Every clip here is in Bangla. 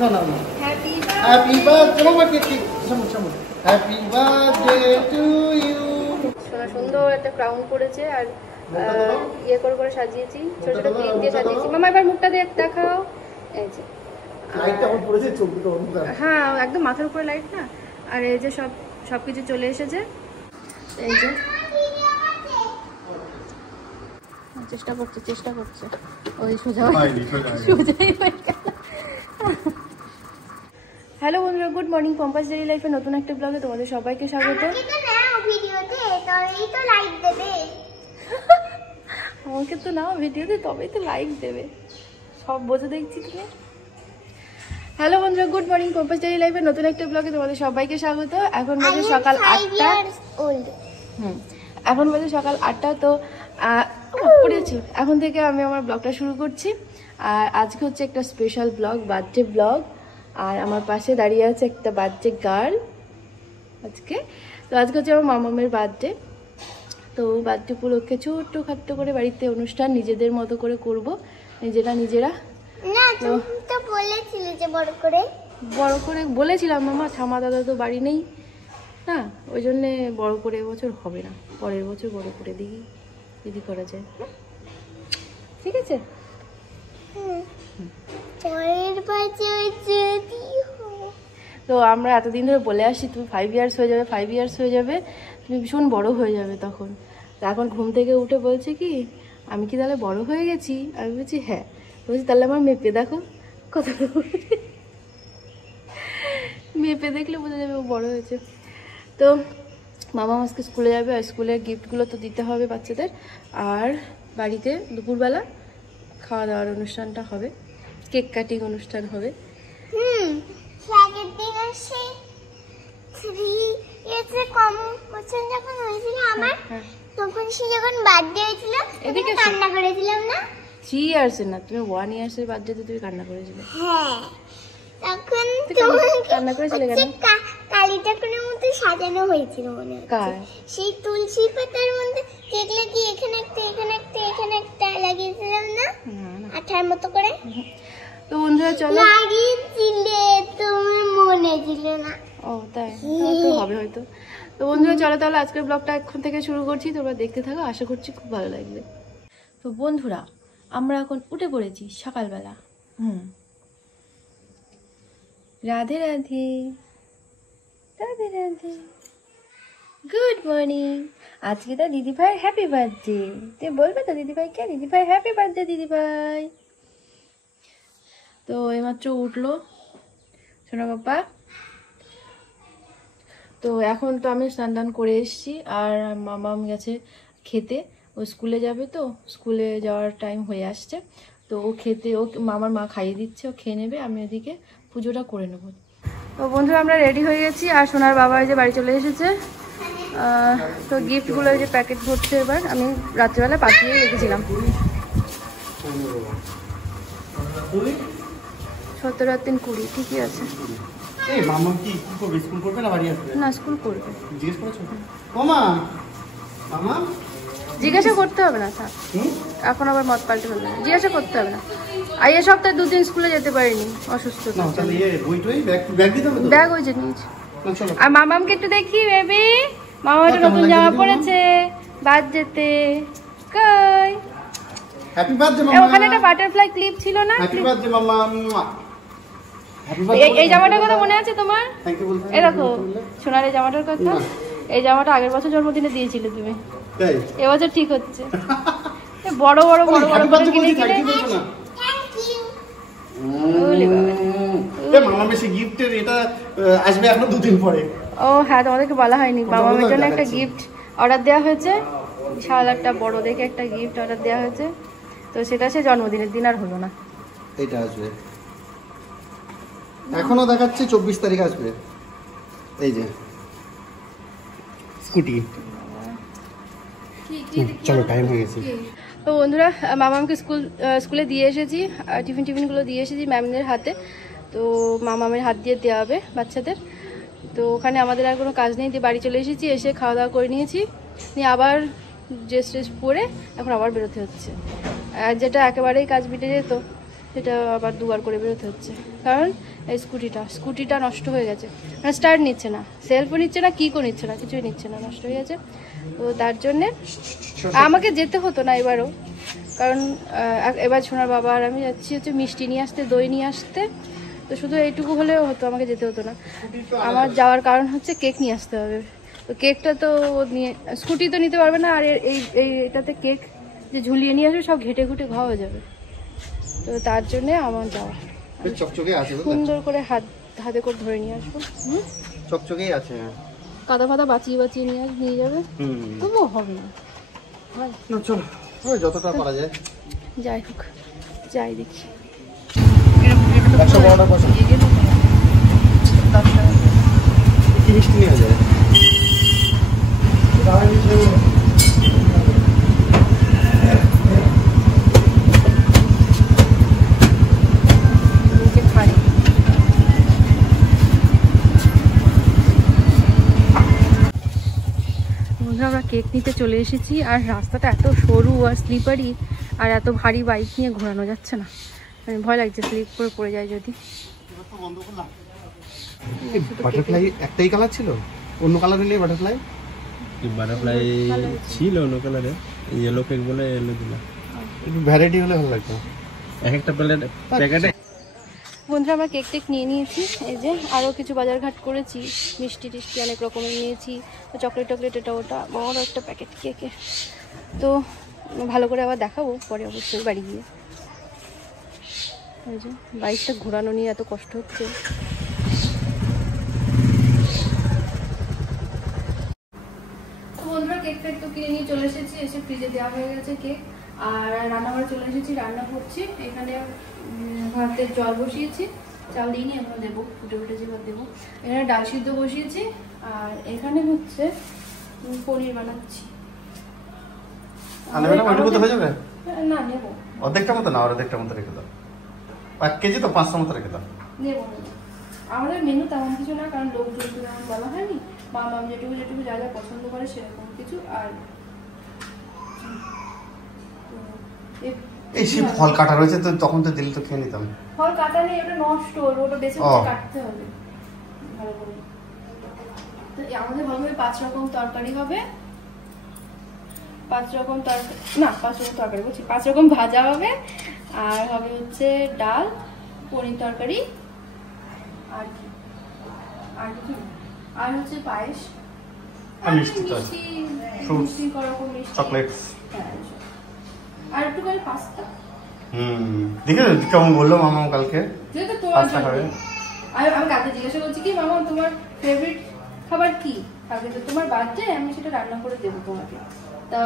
No, no, no. Happy birthday. Happy birthday to you. সুন্দর একটা ক্রাউন করেছে আর ইয়ে করে করে সাজিয়েছি, ছোট ছোট ক্লিপ দিয়ে সাজিয়েছি। মামা এবার মুখটা দেখাও। এই যে লাইটটা অন করেছে, চোখটা অন্ধকার। হ্যাঁ, একদম মাথার উপরে লাইট না। আর এই যে সবকিছু চলে এসেছে। এই যে চেষ্টা করছে ওই সোজাই হ্যালো বন্ধুরা, গুড মর্নিং। পম্পাস ডেইলি লাইফের নতুন একটা ব্লগে তোমাদের সবাইকে স্বাগত। আমাকে তো নাও ভিডিওতে, তবেই তো লাইক দেবে, সব বোঝো দেখছি তুমি। হ্যালো বন্ধুরা, গুড মর্নিং। পম্পাস ডেইলি লাইফের নতুন একটা ব্লগে তোমাদের সবাইকে স্বাগত। এখন বাজে সকাল 8টা। এখন বাজে সকাল 8টা। তো পড়েছি, এখন থেকে আমি আমার ব্লগটা শুরু করছি। আর আজকে হচ্ছে একটা স্পেশাল ব্লগ, বার্থডে ব্লগ। আর আমার পাশে দাঁড়িয়ে আছে একটা বার্থডে গার্ল আজকে। তো আজকে হচ্ছে আমার মামামের বার্থডে। তো বার্থডে উপলক্ষে ছোট্ট খাট্ট করে বাড়িতে অনুষ্ঠান নিজেদের মতো করে করব, নিজেরা। না, তুমি তো বলেছিলে যে বড় করে বলেছিলাম মামা, ঠামা দাদা তো বাড়ি নেই না, ওই জন্যে বড় করে এবছর হবে না, পরের বছর বড় করে দেখি যদি করা যায়। ঠিক আছে, তো আমরা এতদিন ধরে বলে আসি তুমি 5 ইয়ার্স হয়ে যাবে, তুমি ভীষণ বড় হয়ে যাবে তখন। তো এখন ঘুম থেকে উঠে বলছে কি, আমি কি তাহলে বড় হয়ে গেছি? আমি বলছি হ্যাঁ। বলছি তাহলে আমার মেপে দেখো কত, মেপে দেখলে বোঝা যাবে ও বড় হয়েছে। তো মামা আজকে স্কুলে যাবে, আর স্কুলের গিফটগুলো তো দিতে হবে বাচ্চাদের। আর বাড়িতে দুপুরবেলা খাওয়া দাওয়ার অনুষ্ঠানটা হবে, কেক কাটিং অনুষ্ঠান হবে। এদিকে কান্না করেছিলাম না, 3 ইয়ার্সের না, তুমি 1 ইয়ার্সের বার্থডেতে তুমি কান্না করেছিলে। হ্যাঁ, তখন কান্না করেছিলে কেন? কালী ঠাকুরের মতো সাজানো হয়েছিল মনে হচ্ছে। সেই তুলসী পাতার মধ্যে দেখলে কি এখানে একটা লাগিয়েছিলাম না, আঠার মতো করে। তো বন্ধুরা চলো, লাগিয়েছিলে, তোমার মনে ছিল না? ও তাই, তো হবে হয়তো। তো বন্ধুরা চলো তাহলে আজকের ব্লগটা এখন থেকে শুরু করছি, তোমরা দেখতে থাকো, আশা করছি খুব ভালো লাগবে। তো বন্ধুরা আমরা এখন উঠে পড়েছি সকালবেলা। Radhe Radhe, Radhe Radhe, good morning. আজকে তো দিদিভাইয়ের হ্যাপি বার্থডে, তুমি বলবে তো দিদিভাইকে, দিদিভাই হ্যাপি বার্থডে দিদিভাই। তো এইমাত্র উঠলো শোনো বাবা। তো এখন তো আমি স্নান টান করে এসেছি, আর মামা গেছে খেতে, ও স্কুলে যাবে, তো স্কুলে যাওয়ার টাইম হয়ে আসছে। তো ও খেতে, ও মামার মা খাইয়ে দিচ্ছে, ও খেয়ে নেবে, আমি ওদিকে পুজোটা করে নেব। তো বন্ধুরা আমরা রেডি হয়ে গেছি, আর সোনার বাবা যে বাড়ি চলে এসেছে। তো গিফটগুলো যে প্যাকেট ভরছে, এবার আমি রাত্রিবেলা পাঠিয়ে রেখেছিলাম। 17 আর 3 20, ঠিকই আছে। না, স্কুল করবে। জিজ্ঞাসা করতে হবে না, থাক, এখন আবার মত পাল্টে ফেলবে না, জিজ্ঞাসা করতে হবে না। আর এই সপ্তাহে 2 দিন স্কুলে যেতে পারিনি, অসুস্থ। ব্যাগ ওই যে নিয়েছি। আর মামামকে একটু দেখি বেবি, মামা একটা নতুন জামা পরেছে বার্থডেতে। কই হ্যাপি বার্থডে মামা, ওখানে একটা বাটারফ্লাই ক্লিপ ছিল না? হ্যাপি বার্থডে মামা। এই জামাটার কথা মনে আছে তোমার? এই দেখো সোনার এই জামাটার কথা, এই জামাটা আগের বছর জন্মদিনে দিয়েছিলে তুমি, এবছর ঠিক হচ্ছে। বড় বড় কিনে কিনে ও হ্যাঁ, তোমাদেরকে বলা হয়নি, মামামের জন্য একটা গিফট অর্ডার দেওয়া হয়েছে, বিশাল একটা বড় দেখে একটা গিফট অর্ডার দেওয়া হয়েছে। তো সেটা সে জন্মদিনের দিন আর হলো না, এটা আসবে এখনো দেখাচ্ছে 24 তারিখ আসবে। এই যে স্কুটি, চলো টাইম হয়ে গেছে। তো বন্ধুরা মামামকে স্কুলে দিয়ে এসেছি, টিফিনগুলো দিয়ে এসেছি ম্যামদের হাতে। তো মামামের হাত দিয়ে দেওয়া হবে বাচ্চাদের। তো ওখানে আমাদের আর কোনো কাজ নেই, দিয়ে বাড়ি চলে এসেছি, এসে খাওয়া দাওয়া করে নিয়েছি, নিয়ে আবার ড্রেস পরে এখন আবার বেরোতে হচ্ছে। যেটা একেবারেই কাজ বিটে যেত সেটা আবার দুবার করে বেরোতে হচ্ছে, কারণ এই স্কুটিটা নষ্ট হয়ে গেছে, মানে স্টার্ট নিচ্ছে না, সেলফও নিচ্ছে না, কিকও নিচ্ছে না, কিছুই নিচ্ছে না, নষ্ট হয়ে গেছে। তো তার জন্যে আমাকে যেতে হতো না এবারও, কারণ এবার সোনার বাবা আর আমি যাচ্ছি হচ্ছে মিষ্টি নিয়ে আসতে, দই নিয়ে আসতে, তো শুধু এইটুকু হলেও হতো, আমাকে যেতে হতো না। আমার যাওয়ার কারণ হচ্ছে কেক নিয়ে আসতে হবে, তো কেকটা তো নিয়ে স্কুটি তো নিতে পারবে না, আর এটাতে কেক যে ঝুলিয়ে নিয়ে আসবে সব ঘেটে ঘুটে ঘা হয়ে যাবে, তো তার জন্যে আমার যাওয়া। চকচকে আছে, সুন্দর করে হাতে করে ধরে নিয়ে আসবো। চকচকেই আছে, কাদা ফাদা বাঁচিয়ে নিয়ে যাবে, তবুও হবে না। চলো যতটা করা যায়, যাই হোক, যাই দেখি। 112টা পয়সা কি মিষ্টি নিয়ে যায়। আমরা কেক নিতে চলে এসেছি, আর রাস্তাটা এত সরু আর স্লিপারি, আর এত ভারী বাইক নিয়ে ঘোরানো যাচ্ছে না, মানে ভয় লাগছে স্লিপ করে পড়ে যায় যদি। বাটারফ্লাই একটাই কালার ছিল, অন্য কালারের নেই বাটারফ্লাই? বাটারফ্লাই ছিল অন্য কালারে, ইয়েলো কেক বলে ইয়েলো দিলা, একটু ভ্যারাইটি হলে ভালো লাগতো এক একটা প্যাকেটে। বন্ধুরা আমরা কেক টেক নিয়ে নিয়েছি, এই যে আরও কিছু বাজারঘাট করেছি, মিষ্টি টিষ্টি অনেক রকমের নিয়েছি, তো চকলেট টকলেট এটা ওটা, বড় একটা প্যাকেট কেকে, তো ভালো করে আবার দেখাবো পরে অবশ্যই বাড়ি গিয়ে। ওই যে বাইকটা ঘোরানো নিয়ে এত কষ্ট হচ্ছে। বন্ধুরা কেক ফেক তো কিনে নিয়ে চলে এসেছি, এসে ফ্রিজে দেওয়া হয়ে গেছে কেক, আর রান্নাঘরে চলে এসেছি, রান্না করছি। এখানে ভাতের জল বসিয়েছি, চাল দিইনি, এখন দেবো, ফুটে ফুটে ভাত দেবো। এখানে ডাল সিদ্ধ বসিয়েছি, আর এখানে হচ্ছে পনির বানাচ্ছি। হয়ে যাবে না নেবো, অর্ধেকটা মতো না, অর্ধেকটা মতো রেখে দাও, 1 কেজি তো 500 মতো রেখে দাও। নেবো আমাদের মেনু তেমন কিছু না, কারণ লোকজন তো তেমন বলা হয়নি, মাম যেটুকু যা যা পছন্দ করে সেরকম কিছু। আর এই সে ফল কাটা রয়েছে, তো তখন তো দিলে তো খেয়ে নিতাম। ফল কাটা নেই, ওটা নষ্ট, ওটা বেছে কাটতে হবে ভালো করে। তো আমাদের ভালোভাবে 5 রকম তরকারি হবে, 5 রকম তরকারি না, 5 রকম তরকারি বলছি, 5 রকম ভাজা হবে, আর হবে হচ্ছে ডাল, পনির তরকারি, আর কি আর হচ্ছে পায়েস, আর মিষ্টি তো আছে, ফ্রুটস, চকলেটস, আর একটু করে পাস্তা। দেখে কেমন বললো মামা কালকে যেটা তোমার পাস্তা খাবে। আমি কালকে জিজ্ঞাসা করছি কি মামা তোমার ফেভারিট খাবার কি, কালকে তো তোমার বার্থডে, আমি সেটা রান্না করে দেবো তোমাকে। তা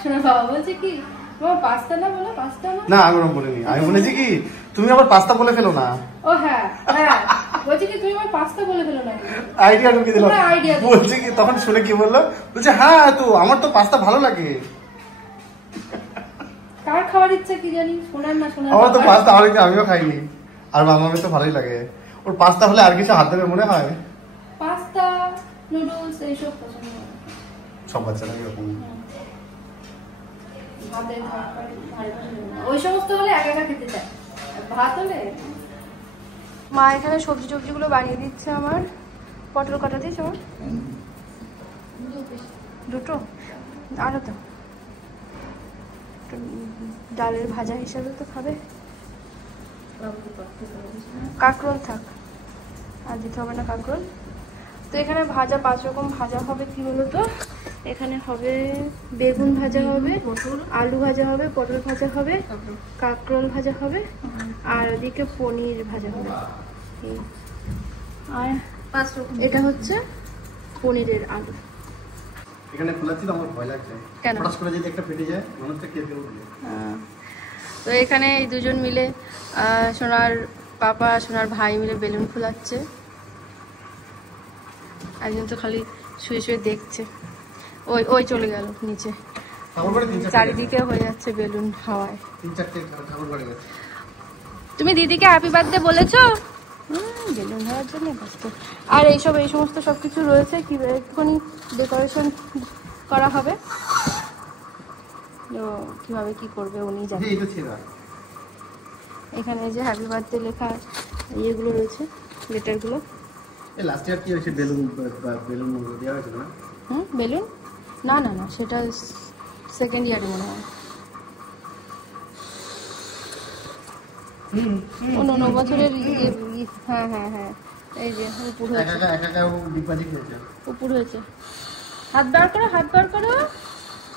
শোনা বাবা বলছে কি তোমার পাস্তা না, বলো পাস্তা না, আমি ওরকম বলিনি, আমি বলেছি কি তুমি আবার পাস্তা বলে ফেলো না। ও হ্যাঁ বলছি কি তুমি আমার পাস্তা বলে ফেলো না, আইডিয়া ঢুকিয়ে দিল। বলছি কি তখন শুনে কি বললো, বলছে হ্যাঁ তো আমার তো পাস্তা ভালো লাগে। কার খাওয়ার ইচ্ছা কি জানি, শোনার না শোনার, আমার তো পাস্তা ভালো লাগে, আমিও খাইনি, আর মামাকে তো ভালোই লাগে। ওর পাস্তা হলে আর কিছু হাত দেবে মনে হয়? পাস্তা নুডলস এইসব পছন্দ হয়, সব বাচ্চারা এরকম। ওই সমস্ত হলে একা একা খেতে চায়, ভাত হলে। মা এখানে সবজিগুলো বানিয়ে দিচ্ছে আমার। পটল কাটা দিয়েছে আমার, দুটো, আরো তো ডালের ভাজা হিসাবে তো খাবে। কাঁকরোল থাক, আর দিতে হবে না কাঁকরোল। তো এখানে ভাজা 5 রকম ভাজা হবে, কি বলতো, এখানে হবে বেগুন ভাজা হবে, আলু ভাজা হবে, পটল ভাজা হবে, কাঁকরোল ভাজা হবে, আর এদিকে পনির ভাজা হবে। আর 5 রকম, এটা হচ্ছে পনিরের আলু। এখানে খোলাচ্ছি তো আমার ভয় লাগছে, কেন? হঠাৎ করে যদি একটা ফেটে যায় মানুষটা কে দেবো। তো এখানে এই দুজন মিলে সোনার পাপা সোনার ভাই মিলে বেলুন ফুলাচ্ছে, একজন তো খালি শুয়ে শুয়ে দেখছে, ওই চলে গেল নিচে, চারিদিকে হয়ে যাচ্ছে বেলুন হাওয়ায়। 3-4টে ঠাকুর বাড়ি গেছে। তুমি দিদিকে হ্যাপি বার্থডে বলেছো? বেলুন হওয়ার জন্য ব্যস্ত। আর এই সমস্ত সবকিছু রয়েছে, কি একটুখানি ডেকোরেশন করা হবে, কিভাবে কি করবে উনি জানেন। এখানে এই যে হ্যাপি বার্থডে লেখা ইয়েগুলো রয়েছে, লেটারগুলো। এই লাস্ট ইয়ার কি হয়েছে, বেলুন বেলুন দেওয়া হয়েছিল না? বেলুন না না না, সেটা সেকেন্ড ইয়ারে মনে হয়। অন্য বছরের হ্যাঁ হ্যাঁ হ্যাঁ, এই যে উপর হয়েছে, উপর হয়েছে। হাত বার করো, হাত বার করো,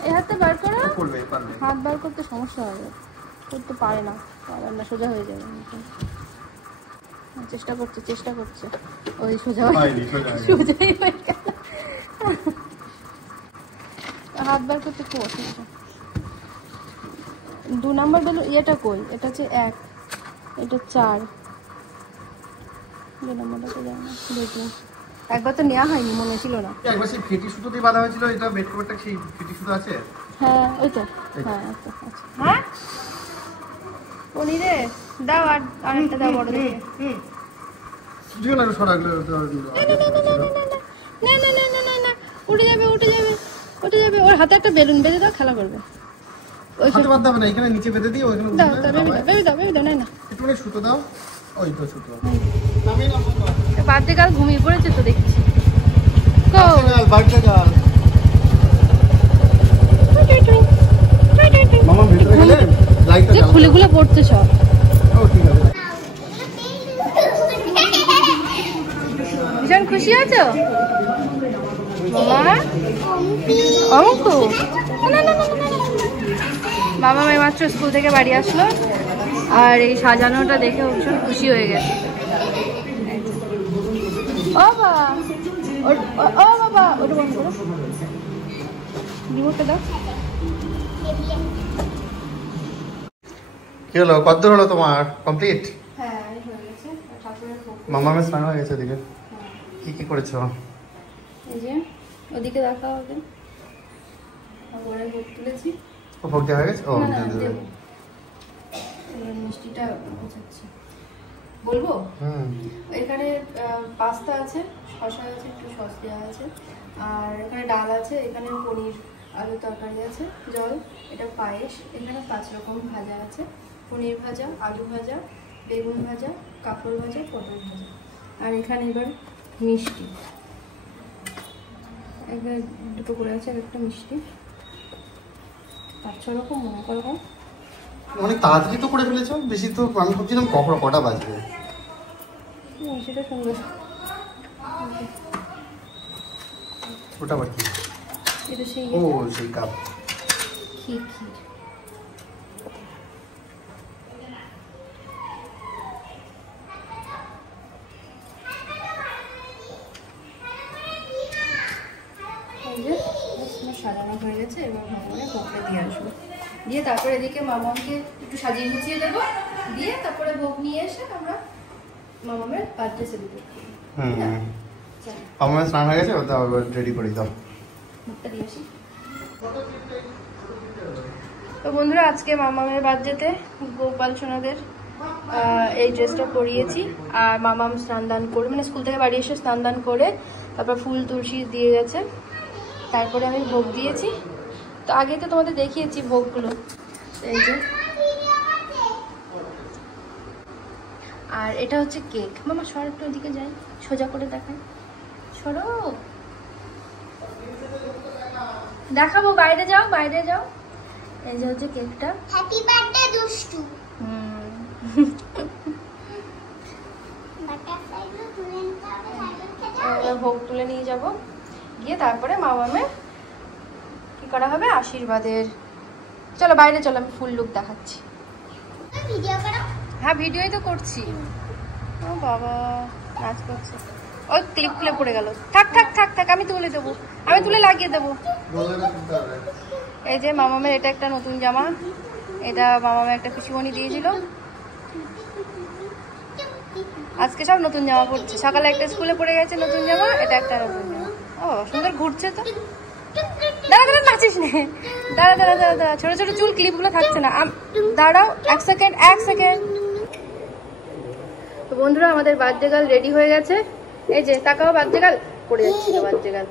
এই হাতটা বার করো। হাত বার করতে সমস্যা হবে, করতে পারে না, পারে না, সোজা হয়ে যাবে। চেষ্টা করছে, চেষ্টা করছে, ওই সোজা সোজাই হয়ে গেল। হাত বার করতে খুব অসুবিধা। 2 নম্বর বেলুন এটা কই? এটা হচ্ছে 1, এটা 4, 2 নম্বরটা তো জানি না, 2 3। একবার তো নেওয়া হয়নি, মনে ছিল না। একবার সেই ফেটি সুতো দিয়ে বাঁধা হয়েছিল, এটা বেড কভারটা সেই ফেটি সুতো আছে? হ্যাঁ ওই তো, হ্যাঁ আচ্ছা আচ্ছা। হ্যাঁ পনিরে দাও, আর একটা দাও বড় দেখে। দিও না, সরাগুলো না না না না না না, উঠে যাবে উঠে যাবে উঠে যাবে। ওর হাতে একটা বেলুন বেঁধে দাও, খেলা করবে। ওই হাতে বাঁধতে হবে না, এখানে নিচে বেঁধে দিও, ওইখানে দাও দাও, বেবি দাও, বেবি দাও, না না একটু সুতো দাও। ওই তো সুতো। বার্থডে গার্ল ঘুমিয়ে পড়েছে তো দেখছি। বার্থডে গার্ল মামা ভিতরে গেলে লাইটটা জ্বালাও। খুলে খুলে পড়ছে সব। ও ঠিক আছে। ভীষণ খুশি আছো মামা? অঙ্ক বাবা মাই মাত্র স্কুল থেকে বাড়ি আসলো, আর এই সাজানোটা দেখে ভীষণ খুশি হয়ে গেছে। ও বাবা, ও বাবা, ওটা বন্ধ করো, রিমোটটা দাও। কি হলো, কত হলো তোমার কমপ্লিট? হ্যাঁ হয়ে গেছে। ঠাকুরের ভোগ, মামামের স্নান হয়ে গেছে ওদিকে। কি কি করেছো? এই যে ওদিকে দেখাও, ওকে ঘরে ভোগ তুলেছি। ও ভোগ দেওয়া হয়ে গেছে? ও না, না, দেবো। এবার মিষ্টিটা বোঝাচ্ছি, বলবো। এখানে পাস্তা আছে, শসা আছে, একটু সস দেওয়া আছে, আর এখানে ডাল আছে, এখানে পনির আলু তরকারি আছে, জল, এটা পায়েস, এখানে 5 রকম ভাজা আছে, পনির ভাজা, আলু ভাজা, বেগুন ভাজা, কাঁকরোল ভাজা, পটল ভাজা, আর এখানে এবার মিষ্টি, এখানে 2টো করে আছে, একটা মিষ্টি, 5-6 রকম, মনে করো। অনেক তাড়াতাড়ি তো করে ফেলেছো, বেশি তো আমি ভাবছিলাম কটা বাজবে। সেটা সুন্দর। ওটা আবার কি? এটা সেই ও সেই কাপ। ক্ষীর ক্ষীর। সাজানো হয়ে গেছে, এবার মামাকে ভোগটা দিয়ে আসবো, দিয়ে তারপরে এদিকে মামাকে একটু সাজিয়ে গুছিয়ে দেবো, দিয়ে তারপরে ভোগ নিয়ে এসে আমরা মামামের বার্থডে সেলিব্রেট করবো। মামামের স্নান হয়ে গেছে, ওটা রেডি করে দাও। ভোগটা দিয়ে আসি। তো বন্ধুরা, আজকে মামামের বার্থডেতে গোপাল সোনাদের এই ড্রেসটা পরিয়েছি, আর মামাম স্নান দান করে, মানে স্কুল থেকে বাড়ি এসে স্নান দান করে তারপর ফুল তুলসী দিয়ে গেছে, তারপরে আমি ভোগ দিয়েছি। তো আগে তো তোমাদের দেখিয়েছি ভোগগুলো, এই যে। আর এটা হচ্ছে কেক। মামা সর একটু ওদিকে যাই, সোজা করে দেখাই, সরো, দেখাবো, বাইরে যাও বাইরে যাও। এই যে হচ্ছে কেকটা। হ্যাপি বার্থডে দুষ্টু। ভোগ তুলে নিয়ে যাব, গিয়ে তারপরে মামামের কি করা হবে, আশীর্বাদের। চলো বাইরে চলো, আমি ফুল লুক দেখাচ্ছি। ভিডিও করো। হ্যাঁ ভিডিওই তো করছি। ও বাবা নাচ করছে, ওই ক্লিপ খুলে পড়ে গেল। থাক থাক থাক থাক, আমি তুলে দেবো, আমি তুলে লাগিয়ে দেবো। এই যে মামামের এটা একটা নতুন জামা, এটা মামামের একটা খুশিমণি দিয়েছিল। আজকে সব নতুন জামা পড়ছে, সকালে একটা স্কুলে পড়ে গেছে নতুন জামা, এটা একটা নতুন জামা। ও সুন্দর ঘুরছে তো। দাঁড়া দাঁড়া, নাচিস নে, দাঁড়া দাঁড়া দাঁড়া দাঁড়া, ছোট ছোট চুল ক্লিপগুলো থাকছে না, দাঁড়াও 1 সেকেন্ড 1 সেকেন্ড। তো বন্ধুরা, আমাদের বার্থডে গার্ল রেডি হয়ে গেছে। এই যে তাকাও, বার্থডে গার্ল পড়ে যাচ্ছিল, বার্থডে গার্ল।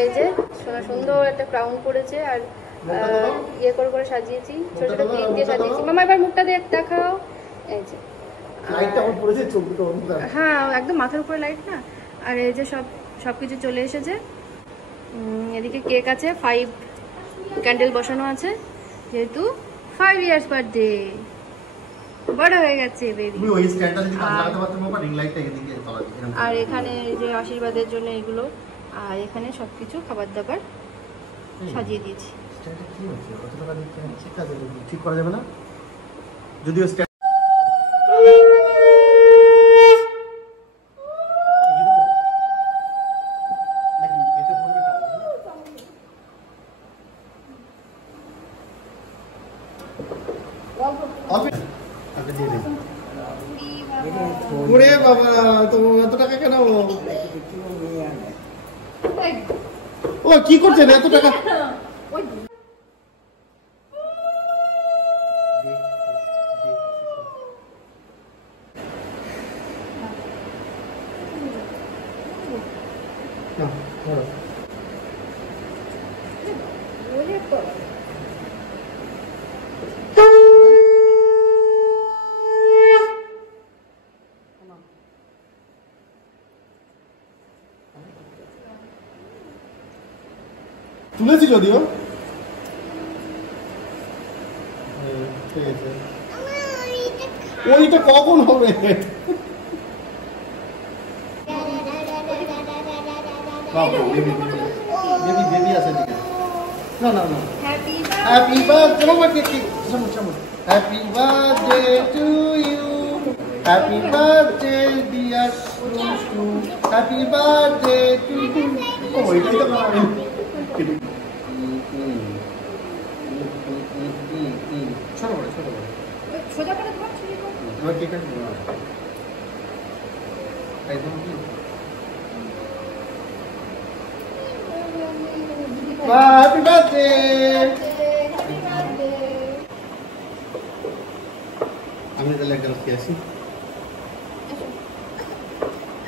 এই যে সুন্দর একটা ক্রাউন করেছে, আর ইয়ে করে করে সাজিয়েছি, ছোট ছোট ক্লিপ দিয়ে সাজিয়েছি। মামা এবার মুখটা দেখাও, এই যে লাইটটা আমার পড়েছে, চোখটা অন্ধকার। হ্যাঁ একদম মাথার উপরে লাইট না। আর এই যে সব কিছু চলে এসেছে। এদিকে কেক আছে, 5 ক্যান্ডেল বসানো আছে, যেহেতু 5 ইয়ার্স বার্থডে, বড় হয়ে গেছে বেবি। তুমি ওই স্ট্যান্ডটা যদি কাছে লাগাতে পারতে না, রিং লাইটটা এদিকে চালাতে। আর এখানে যে আশীর্বাদের জন্য এগুলো, আর এখানে সবকিছু খাবার দাবার সাজিয়ে দিয়েছি। স্ট্যান্ডটা কি হচ্ছে? কত টাকা দিতে হবে? ঠিক আছে, ঠিক করা যাবে না যদিও স্ট্যান্ড ওরে বাবা, তো এত টাকা কেন? ও কি করছেন এত টাকা? তুলেছি যদিও। ঠিক আছে, ওইটা কখন হবে? বেবি আছে দিকে। না না না, হ্যাপি বার্থডে। চলো মা, কেক সামনে সামনে। Happy birthday to you, happy birthday dear to, happy birthday to you. ও এটাই তো বানাবে। ছোট করে সোজা করে এবার কেক কাটবো। একদম কি হ্যাপি বার্থডে। আমি তাহলে একটা রাখি আসি।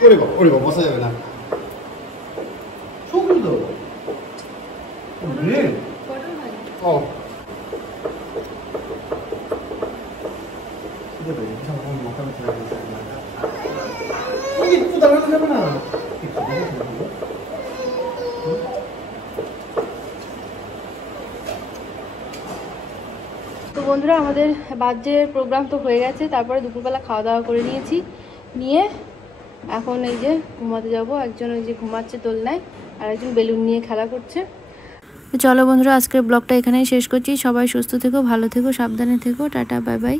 ওরে বাবা বসা যাবে না। ছবি তো ও মাথা ব্যথা লাগছে। একটু দাঁড়ানো যাবে না? তো বন্ধুরা, আমাদের বার্থডে প্রোগ্রাম তো হয়ে গেছে। তারপরে দুপুরবেলা খাওয়া দাওয়া করে নিয়ে এখন এই যে ঘুমাতে যাব। একজন ওই যে ঘুমাচ্ছে দোলনায়, আর একজন বেলুন নিয়ে খেলা করছে। তো চলো বন্ধুরা, আজকের ব্লগটা এখানেই শেষ করছি। সবাই সুস্থ থেকো, ভালো থেকো, সাবধানে থেকো। Tata, bye bye.